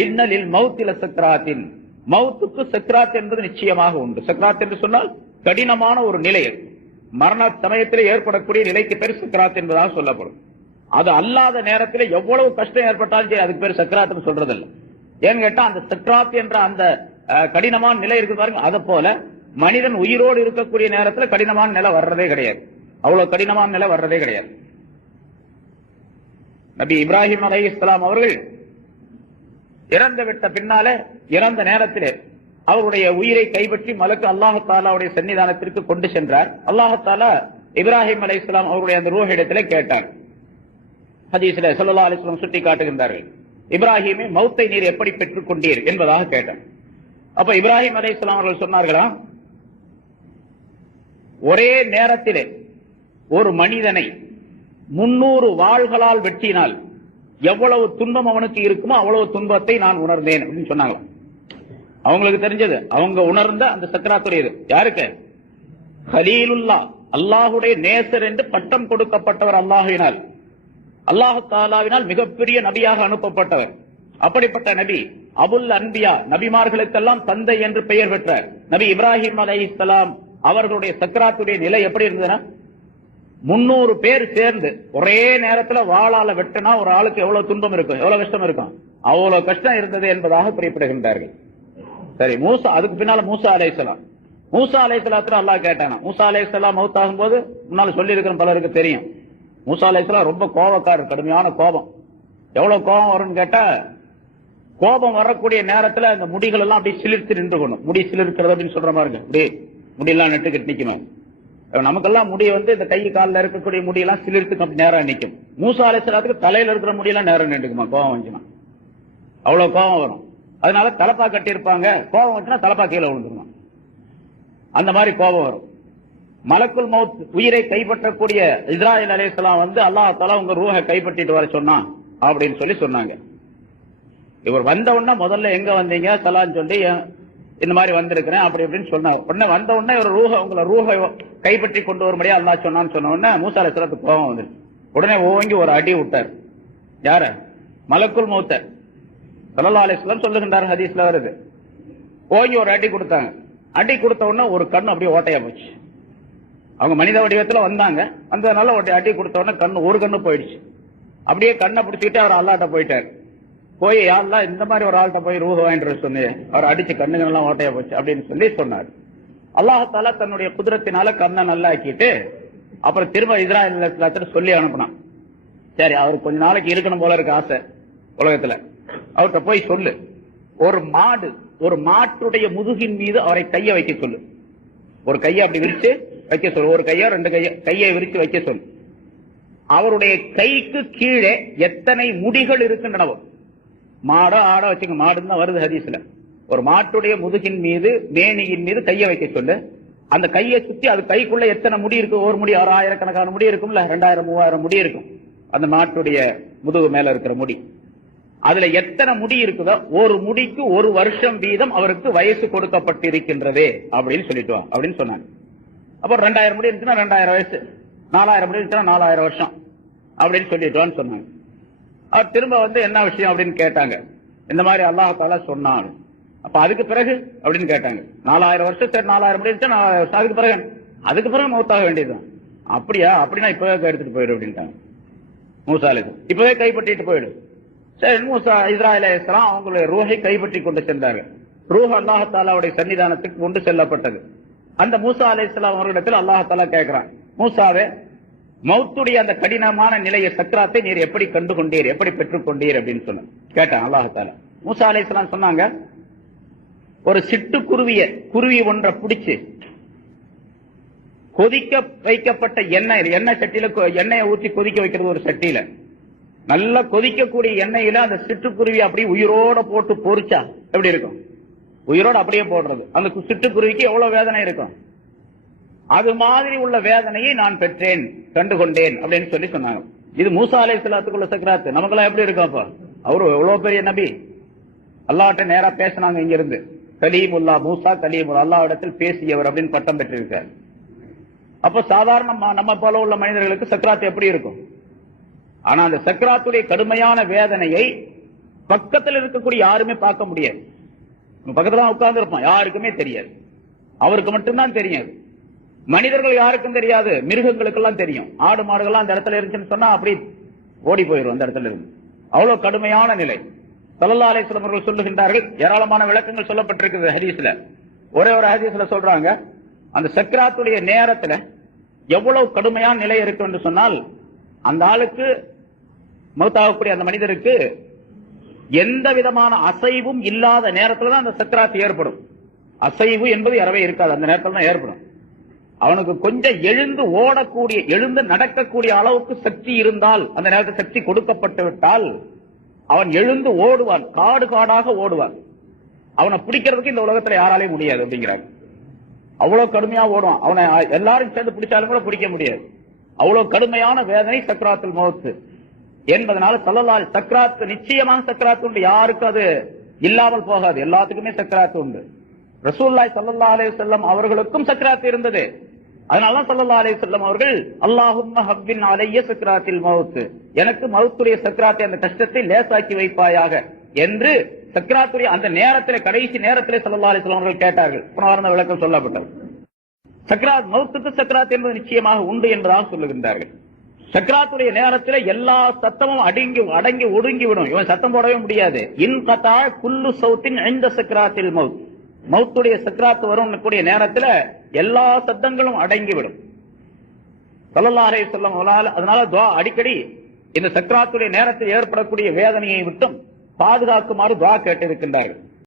இன்னலில் மௌத்தில சக்கராத்தின் மௌத்துக்கு சக்ராத் என்பது நிச்சயமாக உண்டு. சக்ராத் என்று சொன்னால் கடினமான ஒரு நிலை மரண சமயத்தில் ஏற்படக்கூடிய நிலைக்கு பேர் சக்ராத் என்பதாக சொல்லப்படும். அது அல்லாத நேரத்தில் எவ்வளவு கஷ்டம் ஏற்பட்டாலும் சரி அதுக்கு பேர் சக்கராத்னு சொல்றதில்ல. ஏன்னு கேட்டா அந்த சக்ராத் என்ற அந்த அஹ், கடினமான நிலை இருக்கு பாருங்க. அதை போல மனிதன் உயிரோடு இருக்கக்கூடிய நேரத்தில் கடினமான நிலை வர்றதே கிடையாது. அவ்வளவு கடினமான நிலை வர்றதே கிடையாது. நபி இப்ராஹிம் அலை இஸ்லாம் அவர்கள் இறந்து விட்ட பின்னால இறந்த நேரத்திலே அவருடைய உயிரை கைப்பற்றி மலக்கு அல்லாஹாலாவுடைய சன்னிதானத்திற்கு கொண்டு சென்றார். அல்லாஹாலா இப்ராஹிம் அலை இஸ்லாம் அவருடைய அந்த ரூஹ இடத்திலே கேட்டார். ஹதீஸ்ல சொல்லா அலிஸ்லாம் சுட்டி காட்டுகின்றார்கள். இப்ராஹிமே மௌத்தை நீர் எப்படி பெற்றுக் கொண்டீர்? என்பதாக கேட்டார். அப்ப இப்ராஹிம் அலை இஸ்லாம் அவர்கள் சொன்னார்களா? ஒரே நேரத்திலே ஒரு மனிதனை முன்னூறு வாள்களால் வெட்டினால் எவ்வளவு துன்பம் அவனுக்கு இருக்குமோ அவ்வளவு துன்பத்தை நான் உணர்ந்தேன் அப்படின்னு சொன்னாங்க. அவங்களுக்கு தெரிஞ்சது. அவங்க உணர்ந்த அந்த சக்கராத்துடையது. யாருக்கு? ஹலீலுல்லா அல்லாஹுடைய நேசர் என்று பட்டம் கொடுக்கப்பட்டவர் அல்லாஹினால் அல்லாஹு தாலாவினால் மிகப்பெரிய நபியாக அனுப்பப்பட்டவர். அப்படிப்பட்ட நபி அபுல் அன்பியா நபிமார்களுக்கெல்லாம் தந்தை என்று பெயர் பெற்றார். நபி இப்ராஹிம் அலைஹிஸ்ஸலாம் அவர்களுடைய சக்கராத்துடைய நிலை எப்படி இருந்ததுன்னா முன்னூறு பேர் சேர்ந்து ஒரே நேரத்துல வாழால வெட்டினா ஒரு ஆளுக்கு எவ்வளவு துன்பம் இருக்கும்? எவ்வளவு கஷ்டம் இருக்கும்? அவ்வளவு கஷ்டம் இருந்தது என்பதாக குறிப்பிடுகின்றார்கள். சரி மூசா அதுக்கு பின்னால மூசா அலைசலாம் மூசா அலைசலாத்துல அல்லா கேட்டானா மூசா அலைசலாம் மவுத் ஆகும்போது முன்னால சொல்லி இருக்கிற பலருக்கு தெரியும். மூசா அலைசலாம் ரொம்ப கோபக்காரர் கடுமையான கோபம். எவ்வளவு கோபம் வரும்னு கேட்டா கோபம் வரக்கூடிய நேரத்துல அந்த முடிகள் எல்லாம் அப்படியே சிலிர்த்து நின்றுக்கணும் முடி சிலிருக்கிறது அப்படின்னு சொல்ற மாதிரி இருக்கு. அப்படியே முடியெல்லாம் நட்டுக்கிட்டு நிக்கணும். நமக்கெல்லாம் முடி வந்து இந்த கை காலில் இருக்கக்கூடிய முடியெல்லாம் சிலிர்த்து கம்மி நேரம் நிற்கும். மூசா அலைசலாத்துக்கு தலையில இருக்கிற முடியெல்லாம் நேரம் நின்றுக்குமா? கோபம் வந்துச்சுமா அவ்வளவு கோபம் வரும். அதனால தலப்பா கட்டியிருப்பாங்க. கோபம் வந்துச்சுன்னா தலப்பா கீழே விழுந்துருமா அந்த மாதிரி கோபம் வரும். மலக்குள் மௌத் உயிரை கைப்பற்றக்கூடிய இஸ்ராயல் அலேஸ்லாம் வந்து அல்லாஹ் தலா உங்க ரூஹை கைப்பற்றிட்டு வர சொன்னான் அப்படின்னு சொல்லி சொன்னாங்க. இவர் வந்த உடனே முதல்ல எங்க வந்தீங்க? தலான்னு சொல்லி இந்த மாதிரி வந்திருக்கிறேன் அப்படி இப்படின்னு சொன்னாங்க. உடனே வந்த உடனே இவர் ரூஹ உங்களை ரூஹ கைப்பற்றி கொண்டு வரும்படியா அல்லா சொன்னான்னு சொன்ன உடனே மூசால அலைஹிஸ்ஸலாத்துக்கு கோபம் வந்துருச்சு. உடனே ஓங்கி ஒரு அடி விட்டார். யார? மலக்குள் மூத்த. சல்லா அலிஸ்லாம் சொல்லுகின்றார் ஹதீஸ்ல வருது. ஓங்கி ஒரு அடி கொடுத்தாங்க. அடி கொடுத்த உடனே ஒரு கண்ணு அப்படியே ஓட்டையா போச்சு. அவங்க மனித வடிவத்துல வந்தாங்க. வந்ததுனால ஒரு அடி கொடுத்த உடனே கண்ணு ஒரு கண்ணு போயிடுச்சு. அப்படியே கண்ணை பிடிச்சிக்கிட்டு அவர் அல்லாட்ட போயிட்டார். போய் யாரெல்லாம் இந்த மாதிரி ஒரு ஆள்கிட்ட போய் ரூஹ வாங்கிட்டு சொன்னேன் அவர் அடிச்சு கண்ணுகள்லாம் ஓட்டையா போச்சு அப்படின்னு சொல்லி சொன்னார். அல்லாஹால தன்னுடைய குதிரத்தினால கண்ணை நல்லா ஆக்கிட்டு அப்புறம் திரும்ப இஸ்ராயல் சொல்லி அனுப்புனான். சரி அவர் கொஞ்ச நாளைக்கு இருக்கணும் போல இருக்கு ஆசை உலகத்துல. அவர்கிட்ட போய் சொல்லு. ஒரு மாடு ஒரு மாட்டுடைய முதுகின் மீது அவரை கையை வைக்க சொல்லு. ஒரு கையை அப்படி விரித்து வைக்க சொல்லு. ஒரு கையோ ரெண்டு கையோ கையை விரித்து வைக்க சொல்லு. அவருடைய கைக்கு கீழே எத்தனை முடிகள் இருக்கின்றனவோ. மாடோ ஆடோ வச்சுங்க மாடுன்னு தான் வருது ஹதீஸ்ல. ஒரு மாட்டுடைய முதுகின் மீது மேனியின் மீது கையை வைக்க சொல்லு. அந்த கையை சுத்தி அது கைக்குள்ள எத்தனை முடி இருக்கு? ஒரு முடி ஆறு ஆயிரக்கணக்கான முடி இருக்கும்ல? ரெண்டாயிரம் மூவாயிரம் முடி இருக்கும். அந்த மாட்டுடைய முதுகு மேல இருக்கிற முடி. அதுல எத்தனை முடி இருக்குதோ ஒரு முடிக்கு ஒரு வருஷம் வீதம் அவருக்கு வயசு கொடுக்கப்பட்டிருக்கின்றது அப்படின்னு சொல்லிட்டு அப்படின்னு சொன்னாங்க. அப்போ ரெண்டாயிரம் முடி இருந்துச்சுன்னா ரெண்டாயிரம் வயசு நாலாயிரம் முடி இருந்துச்சுன்னா நாலாயிரம் வருஷம் அப்படின்னு சொல்லிட்டு சொன்னாங்க. அவர் திரும்ப வந்து என்ன விஷயம் அப்படின்னு கேட்டாங்க. இந்த மாதிரி அல்லாஹால சொன்னான். அப்ப அதுக்கு பிறகு அப்படின்னு கேட்டாங்க. நாலாயிரம் வருஷம் சரி நாலாயிரம் முடி நாலாயிரம் வருஷம் அதுக்கு பிறகு அதுக்கு பிறகு மௌத்தாக வேண்டியதுதான். அப்படியா? அப்படின்னா இப்பவே எடுத்துட்டு போயிடு அப்படின்ட்டாங்க. மூசாலுக்கு இப்பவே கைப்பற்றிட்டு போயிடு. சரி மூசா இஸ்ராயல் இஸ்லாம் அவங்களுடைய ரூஹை கைப்பற்றி கொண்டு சென்றார்கள் ரூஹ் அல்லாஹாலாவுடைய சன்னிதானத்துக்கு கொண்டு செல்லப்பட்டது. அந்த மூசா அலைஹிஸ்ஸலாம் அவர்களிடத்தில் அல்லாஹாலா கேட்கிறான். மூசாவே மௌத்துடைய அந்த கடினமான நிலைய சக்கராத்தை நீர் எப்படி கண்டு கொண்டீர் எப்படி பெற்றுக் கொண்டீர் அப்படின்னு சொன்ன கேட்டான் அல்லாஹால மூசா அலைஹிஸ்ஸலாம் சொன்னாங்க ஒரு சிட்டுக்குருவிய குருவி ஒன்றை பிடிச்சு கொதிக்க வைக்கப்பட்ட எண்ணெய் எண்ணெய் சட்டியில கொ- எண்ணெயை ஊற்றி கொதிக்க வைக்கிறது ஒரு சட்டியில. நல்லா கொதிக்கக்கூடிய எண்ணெயில அந்த சிட்டுக்குருவி அப்படியே உயிரோட போட்டு பொரிச்சா எப்படி இருக்கும்? உயிரோட அப்படியே போடுறது. அந்த கு- சிட்டுக்குருவிக்கு எவ்வளவு வேதனை இருக்கும்? அது மாதிரி உள்ள வேதனையை நான் பெற்றேன் கண்டு கொண்டேன் அப்படின்னு சொல்லி சொன்னாங்க. இது மூசா அலை சிலாத்துக்குள்ள சக்கராத்து. நமக்கெல்லாம் எப்படி இருக்கும் அப்ப? அவரு எவ்வளவு பெரிய நபி? அல்லாட்ட நேரா பேசினாங்க இங்க இருந்து கலீமுல்லா மூசா கலீமுல்லா அல்லா இடத்தில் பேசியவர் அப்படின்னு பட்டம் பெற்றிருக்கார். அப்ப சாதாரண ம- நம்ம போல உள்ள மனிதர்களுக்கு சக்கராத்து எப்படி இருக்கும்? ஆனா அந்த சக்கராத்துடைய கடுமையான வேதனையை பக்கத்தில் இருக்கக்கூடிய யாருமே பார்க்க முடியாது. பக்கத்துல உட்கார்ந்து இருப்பான் யாருக்குமே தெரியாது. அவருக்கு மட்டும்தான் தெரியாது. மனிதர்கள் யாருக்கும் தெரியாது. மிருகங்களுக்கெல்லாம் தெரியும். ஆடு மாடுகள்லாம் அந்த இடத்துல இருந்துச்சுன்னு சொன்னா அப்படி ஓடி போயிடும் அந்த இடத்துல இருந்து. அவ்வளவு கடுமையான நிலை. சல்லல்லா அலிஸ்லாம் அவர்கள் சொல்லுகின்றார்கள் ஏராளமான விளக்கங்கள் சொல்லப்பட்டிருக்குது ஹதீஸ்ல. ஒரே ஒரு ஹதீஸ்ல சொல்றாங்க அந்த சக்கராத்துடைய நேரத்துல எவ்வளவு கடுமையான நிலை இருக்கு என்று சொன்னால் அந்த ஆளுக்கு மௌத்தாகக்கூடிய அந்த மனிதருக்கு எந்த விதமான அசைவும் இல்லாத நேரத்துல தான் அந்த சக்கராத்து ஏற்படும். அசைவு என்பது அறவே இருக்காது. அந்த நேரத்தில் தான் ஏற்படும். அவனுக்கு கொஞ்சம் எழுந்து ஓடக்கூடிய எழுந்து நடக்கக்கூடிய அளவுக்கு சக்தி இருந்தால் அந்த நேரத்தில் சக்தி கொடுக்கப்பட்டு விட்டால் அவன் எழுந்து ஓடுவான் காடு காடாக ஓடுவான். அவனை பிடிக்கிறதுக்கு இந்த உலகத்துல யாராலையும் முடியாது அப்படிங்கிறாங்க அவ்வளவு கடுமையா ஓடுவான். அவனை எல்லாரும் சேர்ந்து பிடிச்சாலும் கூட பிடிக்க முடியாது. அவ்வளவு கடுமையான வேதனை சக்கராத்தில் முகத்து என்பதனால சொல்லலால் சக்கராத்து நிச்சயமாக சக்கராத்து உண்டு. யாருக்கும் அது இல்லாமல் போகாது. எல்லாத்துக்குமே சக்கராத்து உண்டு. ரசூல்லாய் சல்லா அலே செல்லம் அவர்களுக்கும் சக்கராத்து இருந்தது. அதனாலதான் சல்லல்லா அலே செல்லம் அவர்கள் அல்லாஹும்ம ஹப்பின் அலைய சக்கராத்தில் மவுத்து. எனக்கு மவுத்துடைய சக்கராத்தை அந்த கஷ்டத்தை லேசாக்கி வைப்பாயாக என்று சக்கராத்துடைய அந்த நேரத்தில் கடைசி நேரத்திலே சல்லல்லா அலைஹி வஸல்லம் அவர்கள் கேட்டார்கள். புனர்ந்த விளக்கம் சொல்லப்பட்டது. சக்கராத் மவுத்துக்கு சக்கராத் என்பது நிச்சயமாக உண்டு என்பதாக சொல்லுகின்றார்கள். சக்கராத்துடைய நேரத்தில் எல்லா சத்தமும் அடங்கி அடங்கி ஒடுங்கி விடும். இவன் சத்தம் போடவே முடியாது. இன் கதா குல்லு சவுத்தின் ஐந்த சக்கராத்தில் மவுத். மௌத்துடைய சக்கராத்து வரும் கூடிய நேரத்துல எல்லா சத்தங்களும் அடங்கி விடும் சல்லல்லா அதனால துவா அடிக்கடி இந்த சக்கராத்துடைய நேரத்தில் ஏற்படக்கூடிய வேதனையை விட்டும் பாதுகாக்குமாறு துவா கேட்டிருக்கின்றார்கள்.